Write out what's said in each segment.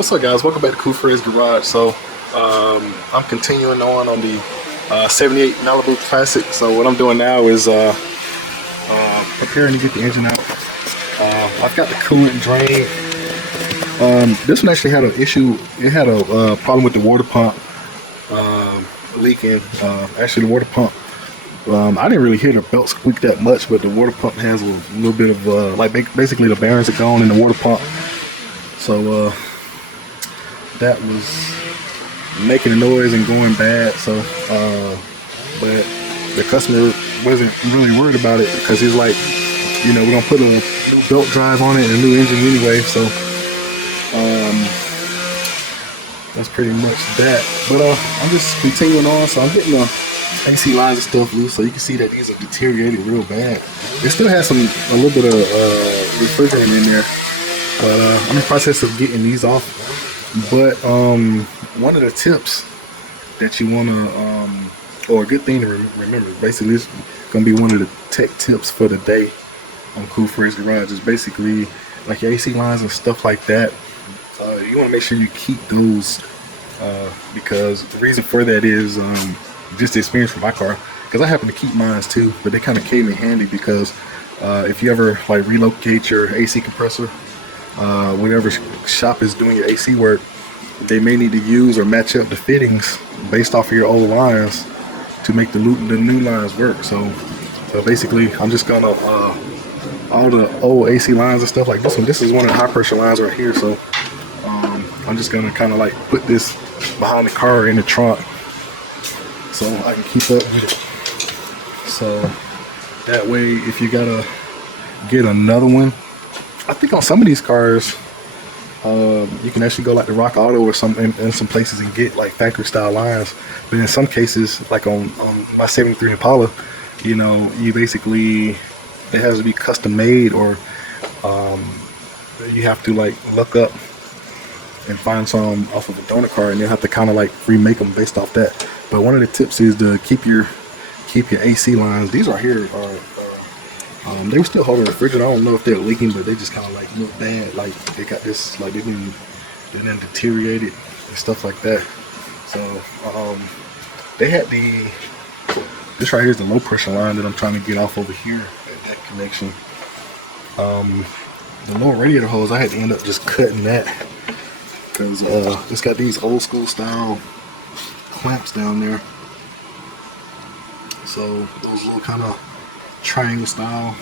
What's up, guys? Welcome back to Cool Fred's Garage. So I'm continuing on the 78 Malibu Classic. So what I'm doing now is preparing to get the engine out. I've got the coolant drain. This one actually had an issue. It had a problem with the water pump leaking. Actually, the water pump, I didn't really hear the belt squeak that much, but the water pump has a little bit of like basically the bearings are gone in the water pump. So that was making a noise and going bad. So but the customer wasn't really worried about it because he's like, you know, we're gonna put a new belt drive on it and a new engine anyway. So that's pretty much that. But I'm just continuing on. So I'm getting the AC lines and stuff loose, so you can see that these are deteriorated real bad. It still has a little bit of refrigerant in there, but I'm in the process of getting these off. But one of the tips that you want to, or a good thing to remember, basically it's going to be one of the tech tips for the day on Cool Fred's Garage, is basically like your AC lines and stuff like that. You want to make sure you keep those, because the reason for that is just the experience from my car, because I happen to keep mine too, but they kind of came in handy because if you ever like relocate your AC compressor, whatever shop is doing your AC work, they may need to use or match up the fittings based off of your old lines to make the new lines work. So basically I'm just gonna all the old AC lines and stuff like this one, this is one of the high pressure lines right here, so I'm just gonna kind of like put this behind the car in the trunk so I can keep up with it. So that way, if you gotta get another one, I think on some of these cars, you can actually go like the Rock Auto or something in some places and get like factory style lines. But in some cases, like on my 73 Impala, you know, you basically, it has to be custom made, or you have to like look up and find some off of a donor car, and you'll have to kind of like remake them based off that. But one of the tips is to keep your AC lines. These right here are they were still holding refrigerant. I don't know if they're leaking, but they just kind of like look bad. Like they got this, like they've been deteriorated and stuff like that. So they had this right here is the low pressure line that I'm trying to get off over here at that connection. The lower radiator hose, I had to end up just cutting that because it's got these old school style clamps down there. So those little kind of triangle style.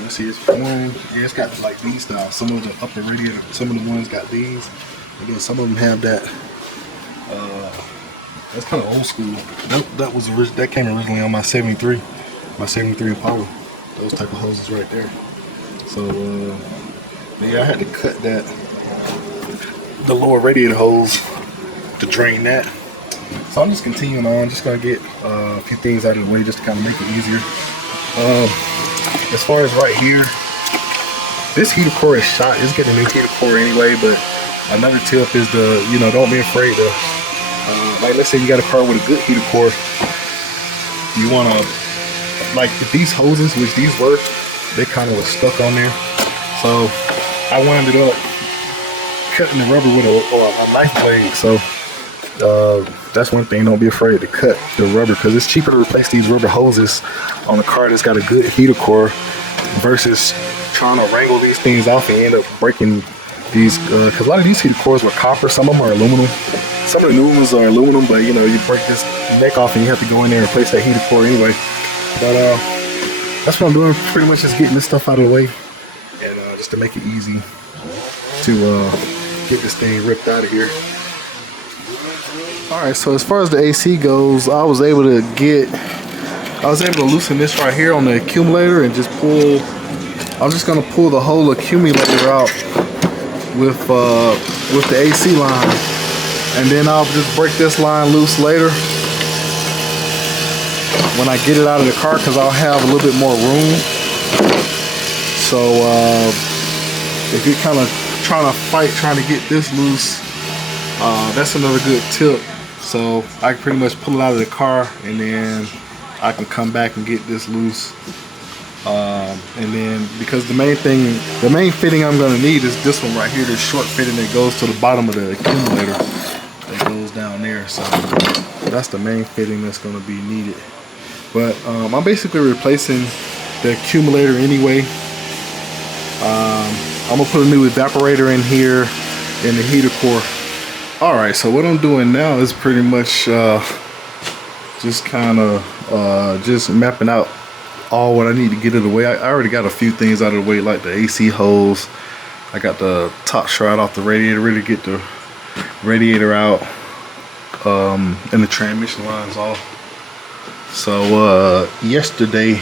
Let's see, it's one. Yeah, it's got like these styles. Some of the upper radiator, some of the ones got these, and then some of them have that. That's kind of old school. That came originally on my 73 Impala. Those type of hoses right there. So yeah, I had to cut the lower radiator hose to drain that. So I'm just continuing on, just gonna get a few things out of the way just to kind of make it easier. As far as right here, this heater core is shot. It's getting a new heater core anyway, but another tip is don't be afraid to, like let's say you got a car with a good heater core, you wanna, like these hoses, which these were, they kind of were stuck on there. So I wound up cutting the rubber with a knife blade. So that's one thing, don't be afraid to cut the rubber, because it's cheaper to replace these rubber hoses on a car that's got a good heater core versus trying to wrangle these things off and end up breaking these, because a lot of these heater cores were copper, some of them are aluminum, some of the new ones are aluminum, but you know, you break this neck off and you have to go in there and replace that heater core anyway. But that's what I'm doing, pretty much just getting this stuff out of the way, and just to make it easy to get this thing ripped out of here. Alright, so as far as the AC goes, I was able to loosen this right here on the accumulator and just pull. I'm just gonna pull the whole accumulator out with the AC line, and then I'll just break this line loose later when I get it out of the car, because I'll have a little bit more room. So if you're kind of trying to get this loose, that's another good tip. So I can pretty much pull it out of the car, and then I can come back and get this loose And then because the main fitting I'm gonna need is this one right here, this short fitting that goes to the bottom of the accumulator that goes down there. So that's the main fitting that's gonna be needed. But I'm basically replacing the accumulator anyway. I'm gonna put a new evaporator in here in the heater core. All right, so what I'm doing now is pretty much just kind of just mapping out all what I need to get out of the way. I already got a few things out of the way, like the AC hose. I got the top shroud off the radiator, really get the radiator out, and the transmission lines off. So yesterday,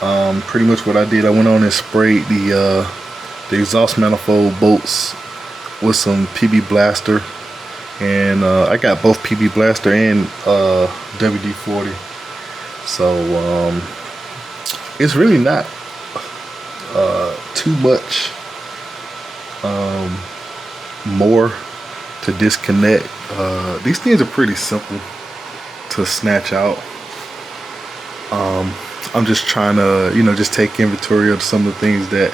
pretty much what I did, I went on and sprayed the exhaust manifold bolts with some PB Blaster, and I got both PB Blaster and WD-40. So it's really not too much more to disconnect. These things are pretty simple to snatch out. I'm just trying to, you know, just take inventory of some of the things that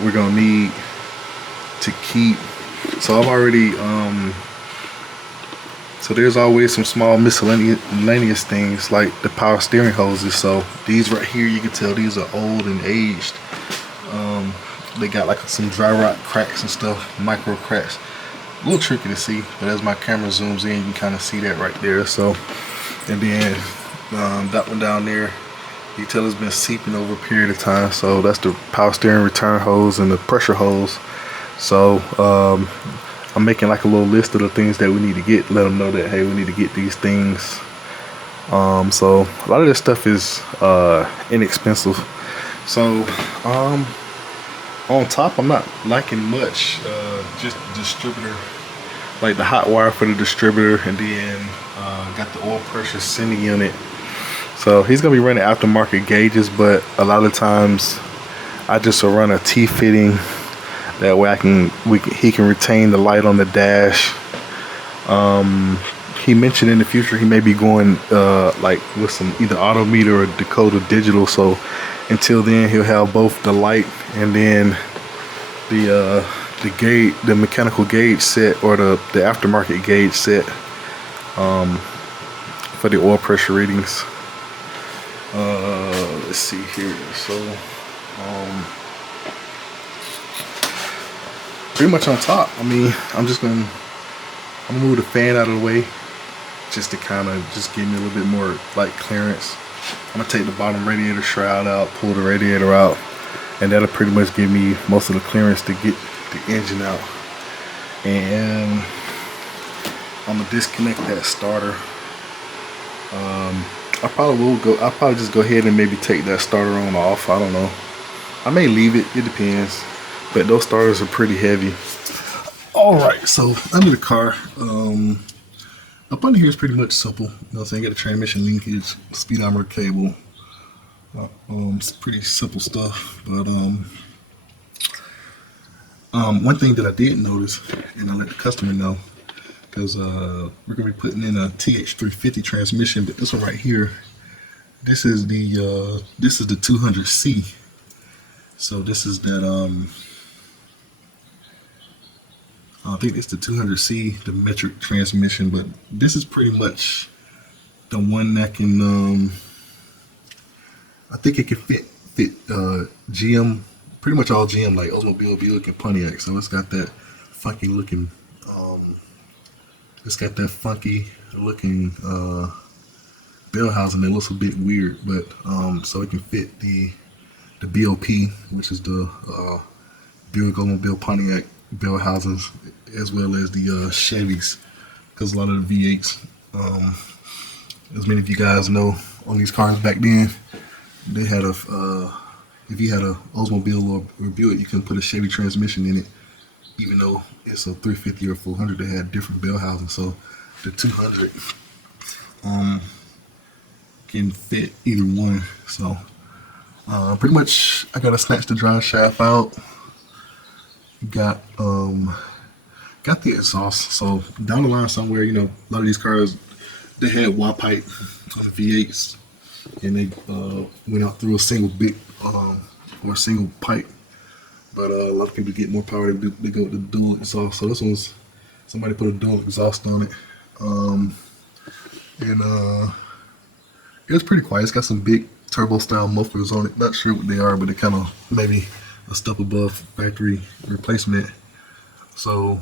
we're gonna need to keep. So I've already so there's always some small miscellaneous things like the power steering hoses. So these right here, you can tell these are old and aged. They got like some dry rot cracks and stuff, micro cracks. A little tricky to see, but as my camera zooms in, you can kind of see that right there. So, and then that one down there, you tell it's been seeping over a period of time. So that's the power steering return hose and the pressure hose. So I'm making like a little list of the things that we need to get, let them know that, hey, we need to get these things. So a lot of this stuff is inexpensive. So on top, I'm not liking much, just the distributor, like the hot wire for the distributor, and then got the oil pressure sending unit. So he's gonna be running aftermarket gauges, but a lot of times I just will run a T-fitting. That way he can retain the light on the dash. He mentioned in the future he may be going like with some either auto meter or Dakota digital. So until then he'll have both the light and then the gauge, the mechanical gauge set, or the aftermarket gauge set for the oil pressure readings. Let's see here. So pretty much on top, I mean, I'm gonna move the fan out of the way just to kind of just give me a little bit more light clearance. I'm gonna take the bottom radiator shroud out, pull the radiator out, and that'll pretty much give me most of the clearance to get the engine out. And I'm gonna disconnect that starter. I'll probably just go ahead and maybe take that starter on off. I don't know. I may leave it, it depends. But those starters are pretty heavy. All right, so under the car, up under here is pretty much simple. You know what I'm saying? Got a transmission linkage, speedometer cable. It's pretty simple stuff. But one thing that I did notice, and I let the customer know, because we're gonna be putting in a TH350 transmission, but this one right here, this is the 200C. So this is that I think it's the 200C, the metric transmission, but this is pretty much the one that can, I think it can fit GM, pretty much all GM, like Oldsmobile, Buick, and Pontiac. So it's got that funky looking, bell housing that looks a bit weird, but so it can fit the BOP, which is the Buick, Oldsmobile, Pontiac bell housings, as well as the Chevys, because a lot of the V8s, as many of you guys know, on these cars back then, they had if you had a Oldsmobile or Buick, you couldn't put a Chevy transmission in it, even though it's a 350 or 400. They had different bell housing. So the 200 can fit either one. So pretty much I gotta snatch the drive shaft out. Got the exhaust. So down the line somewhere, you know, a lot of these cars, they had Y pipe on the V8s. and they went out through a single bit or a single pipe. But a lot of people get more power. They go with the dual exhaust. So this one's somebody put a dual exhaust on it, and it was pretty quiet. It's got some big turbo style mufflers on it. Not sure what they are, but they're kind of maybe a step above factory replacement. So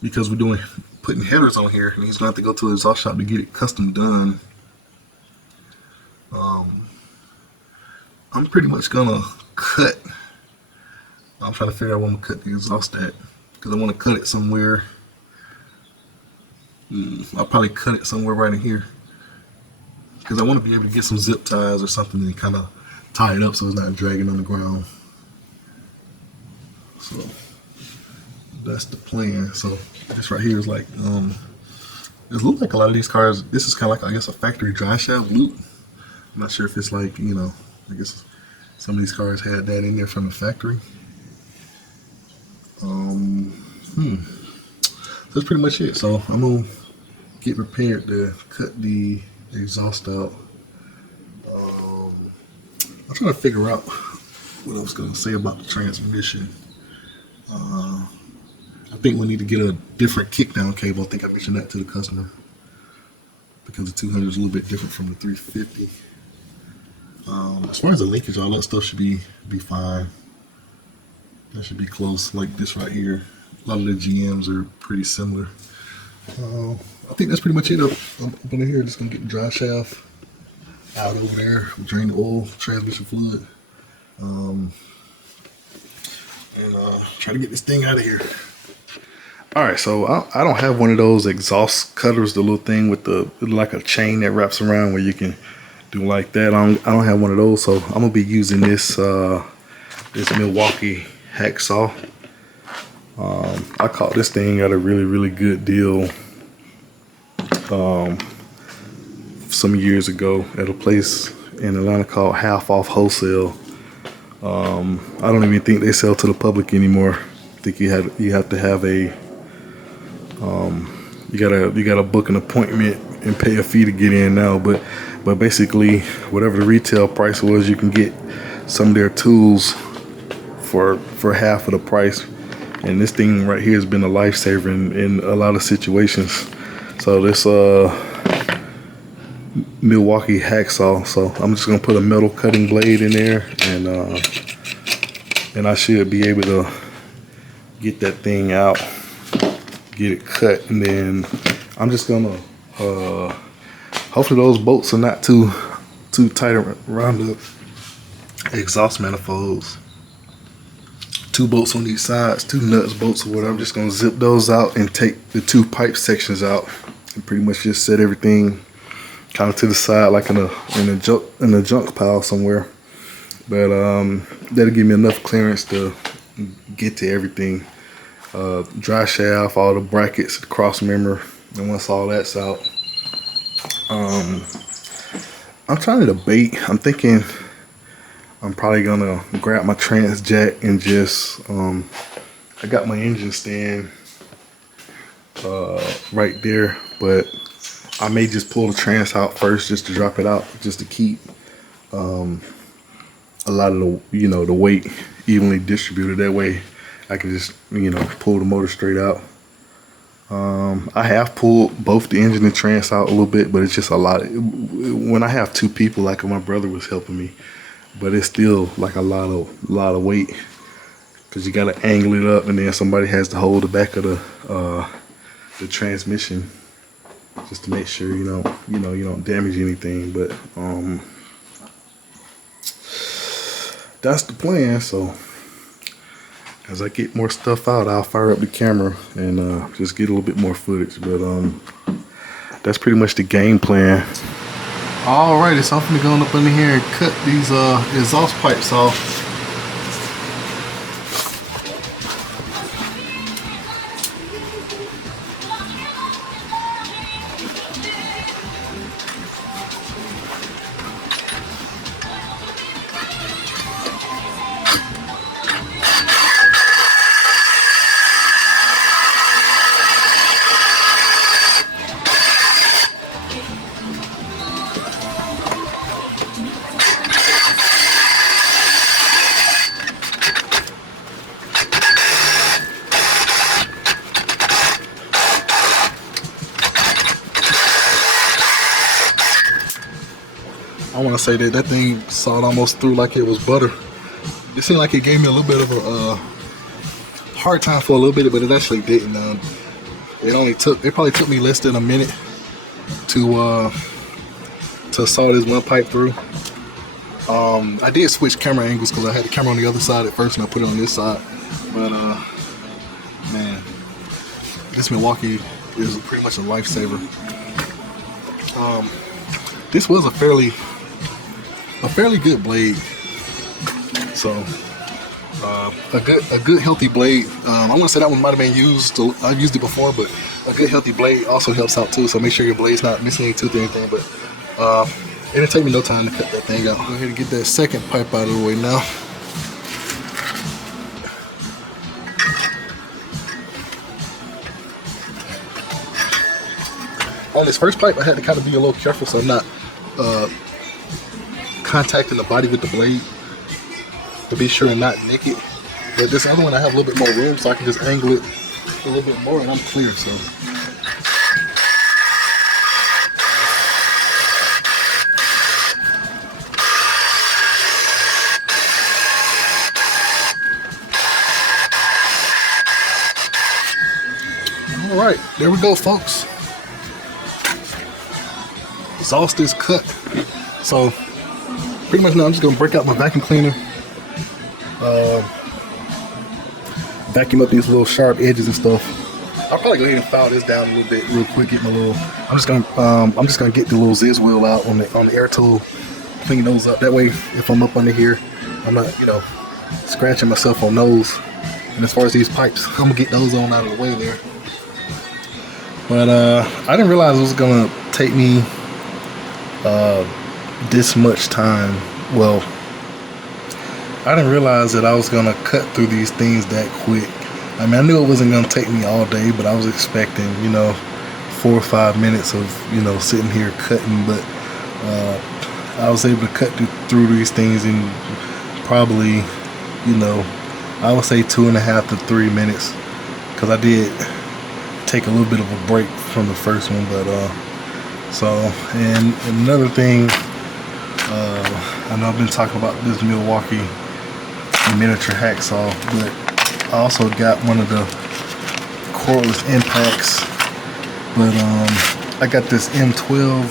because we're putting headers on here, and he's going to have to go to the exhaust shop to get it custom done. I'm pretty much gonna cut. I'm trying to figure out where I'm gonna cut the exhaust at, because I want to cut it somewhere. I'll probably cut it somewhere right in here, because I want to be able to get some zip ties or something and kind of tie it up so it's not dragging on the ground. So that's the plan. So this right here is like, it looks like a lot of these cars, this is kind of like, I guess, a factory dry shaft loop. I'm not sure if it's like, I guess some of these cars had that in there from the factory. So that's pretty much it. So I'm gonna get prepared to cut the exhaust out. I'm trying to figure out what I was gonna say about the transmission. I think we need to get a different kickdown cable. I think I mentioned that to the customer, because the 200 is a little bit different from the 350. As far as the linkage, all that stuff should be fine. That should be close, like this right here. A lot of the GMs are pretty similar. I think that's pretty much it. Up in here, just gonna get the dry shaft out over there, drain the oil, transmission fluid, and try to get this thing out of here. All right, so I don't have one of those exhaust cutters, the little thing with like a chain that wraps around where you can do like that. I don't have one of those, so I'm gonna be using this this Milwaukee hacksaw. I caught this thing at a really good deal some years ago at a place in Atlanta called Half Off Wholesale. I don't even think they sell to the public anymore. I think you have to have a you gotta book an appointment and pay a fee to get in now. But basically, whatever the retail price was, you can get some of their tools for half of the price. And this thing right here has been a lifesaver in a lot of situations. So this Milwaukee hacksaw. So I'm just gonna put a metal cutting blade in there, and I should be able to get that thing out, get it cut, and then I'm just gonna hopefully those bolts are not too tight around the exhaust manifolds. 2 bolts on each sides, 2 nuts, bolts, or whatever. I'm just gonna zip those out and take the 2 pipe sections out, and pretty much just set everything kind of to the side, like in a junk pile somewhere. But that'll give me enough clearance to get to everything. Dry shaft, all the brackets, the cross member, and once all that's out, I'm trying to debate. I'm thinking I'm probably gonna grab my trans jack and just I got my engine stand right there, but I may just pull the trans out first just to drop it out, just to keep a lot of the weight evenly distributed. That way I can just pull the motor straight out. I have pulled both the engine and trans out a little bit, but it's just a lot. When I have 2 people, like my brother was helping me, but it's still like a lot of weight, because you got to angle it up, and then somebody has to hold the back of the transmission just to make sure you don't damage anything. But that's the plan. So as I get more stuff out, I'll fire up the camera and just get a little bit more footage. But that's pretty much the game plan. Alrighty, so I'm gonna go up in here and cut these exhaust pipes off. I want to say that thing sawed almost through like it was butter. It seemed like it gave me a little bit of a hard time for a little bit, but it actually didn't. It probably took me less than a minute to saw this one pipe through. I did switch camera angles because I had the camera on the other side at first and I put it on this side. But man, this Milwaukee is pretty much a lifesaver. This was a fairly good blade. So a good healthy blade. I want to say that one might have been used. I've used it before, but a good healthy blade also helps out too. So make sure your blade's not missing any tooth or anything. But it'll take me no time to cut that thing out. Go ahead and get that second pipe out of the way now. On this first pipe, I had to kind of be a little careful so I'm not contacting the body with the blade to be sure and not nick it. But this other one, I have a little bit more room, so I can just angle it a little bit more, and I'm clear. So. All right, there we go, folks. Exhaust is cut. So pretty much now I'm just gonna break out my vacuum cleaner, vacuum up these little sharp edges and stuff. I'll probably go ahead and file this down a little bit real quick. Get my little. I'm just gonna get the little Ziz wheel out on the air tool, clean those up. That way, if I'm up under here, I'm not scratching myself on those. And as far as these pipes, I'm gonna get those on out of the way there. But I didn't realize it was gonna take me this much time. Well, I didn't realize that I was gonna cut through these things that quick. I mean, I knew it wasn't gonna take me all day, but I was expecting 4 or 5 minutes of sitting here cutting. But I was able to cut through these things in probably I would say 2.5 to 3 minutes, because I did take a little bit of a break from the first one. But and another thing, I know I've been talking about this Milwaukee miniature hacksaw, but I also got one of the cordless impacts. But I got this M12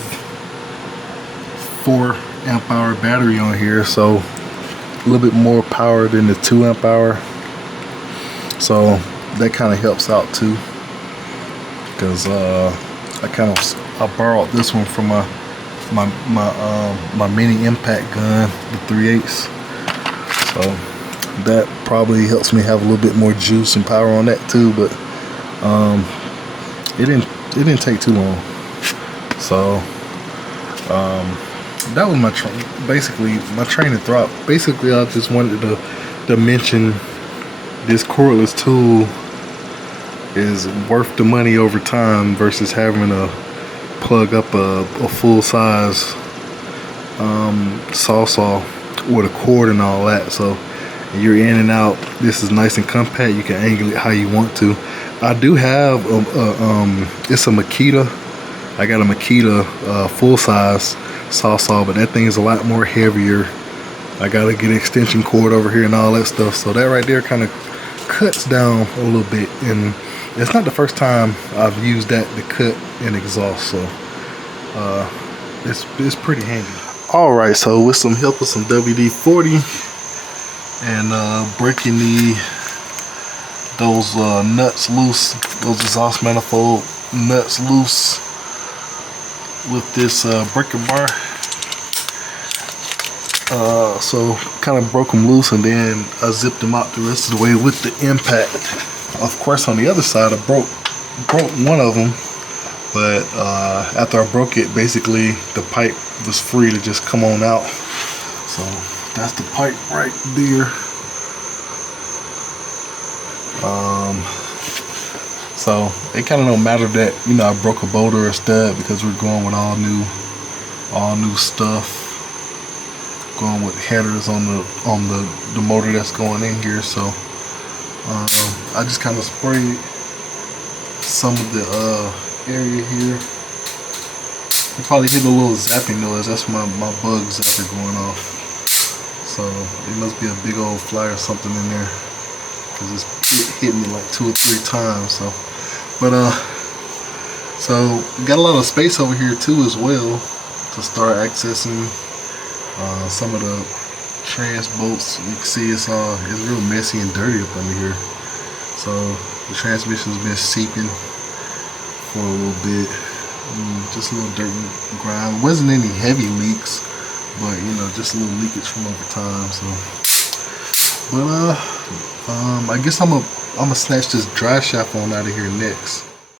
4 amp hour battery on here, so a little bit more power than the 2 amp hour, so that kind of helps out too, because I borrowed this one from my mini impact gun, the 3/8, so that probably helps me have a little bit more juice and power on that too. But it didn't take too long. So that was basically my train of thought. Basically, I just wanted to mention this cordless tool is worth the money over time versus having to plug up a full-size saw with a cord and all that. So you're in and out. This is nice and compact. You can angle it how you want to. I do have it's a Makita. I got a Makita full-size saw, but that thing is a lot more heavier. I gotta get an extension cord over here and all that stuff. So that right there kind of cuts down a little bit, and it's not the first time I've used that to cut and exhaust. So it's pretty handy. All right, so with some help with some WD-40 and breaking those nuts loose, those exhaust manifold nuts loose with this breaker bar. So kind of broke them loose, and then I zipped them out the rest of the way with the impact. Of course, on the other side, I broke one of them, but after I broke it, basically the pipe was free to just come on out. So that's the pipe right there. So it kind of don't matter that I broke a bolt or a stud, because we're going with all new stuff, going with headers on the motor that's going in here. So I just kind of sprayed some of the area here You probably hear the little zapping noise. That's my bug zapper going off. So it must be a big old fly or something in there, because it hit me like 2 or 3 times. So, but so we got a lot of space over here too as well to start accessing some of the trans bolts. You can see it's real messy and dirty up under here. So the transmission's been seeping for a little bit. Just a little dirt and grime. It wasn't any heavy leaks, but you know, just a little leakage from over time. So, but I guess I'm gonna snatch this drive shaft on out of here next.